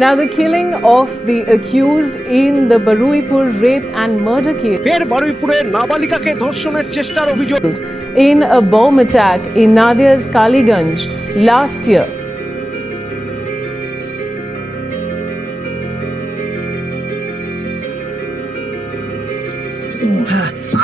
Now, the killing of the accused in the Baruipur rape and murder case ফের বারুইপুরে নাবালিকাকে ধর্ষণের চেষ্টার অভিযোগ in a bomb attack in Nadia's Kaliganj last year.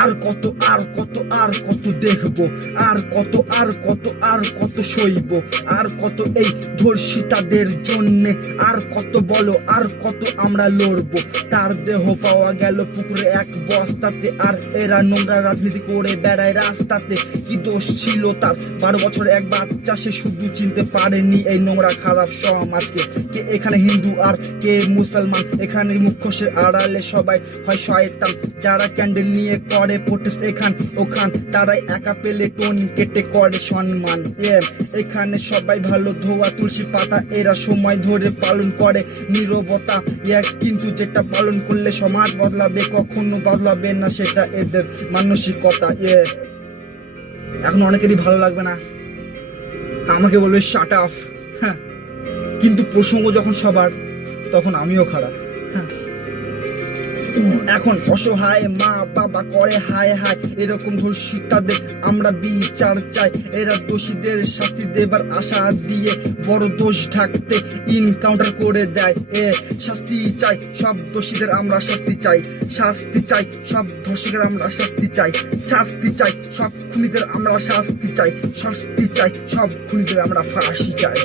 আর কত আর কত আর কত দেখবো, আর কত আর কত আর কত সইব, আর কত এই ধর্ষিতাদের জন্যে, আর কত বলো আর কত আমরা লড়বো। তার দেহ পাওয়া গেল পুকুরে এক বস্তাতে, আর এরা নোংরা রাজনীতি করে বেড়ায় রাস্তাতে। কি দোষ ছিল তার? 12 বছর এক বাচ্চা, সে শুধু চিনতে পারেনি এই নোংরা খারাপ সমাজকে। কে এখানে হিন্দু আর কে মুসলমান, এখানে মুখ্যসের আড়ালে সবাই হয় শয়তান। যারা ক্যান্ডেল নিয়ে করে প্রোটেস্ট এখান ওখান, তারাই একা পেলে টোন কেটে করে সম্মান। এখানে সবাই ভালো ধোয়া তুলসী পাতা, এরা সময় ধরে পালন করে নীরবতা। কিন্তু যেটা পালন করলে সমাজ বদলাবে, কখনো বদলাবে না সেটা এদের মানসিকতা। এখন অনেকেরই ভালো লাগবে না, আমাকে বলবে শাট আপ। হ্যাঁ, কিন্তু প্রসঙ্গ যখন সবার, তখন আমিও খারাপ। এখন অসহায় মা বাবা করে হায় হায়, এরকম ধর্ষিতাদের আমরা বিচার চাই। এরা দোষীদের শাস্তি দেবার আশা দিয়ে বড় দোষ ঢাকতে ইনকাউন্টার করে দেয়। শাস্তি চাই সব দোষীদের, আমরা শাস্তি চাই। শাস্তি চাই সব ধর্ষকের, আমরা শাস্তি চাই। শাস্তি চাই সব খুনিদের, আমরা শাস্তি চাই। শাস্তি চাই সব খুনিদের, আমরা ফাঁসি চাই।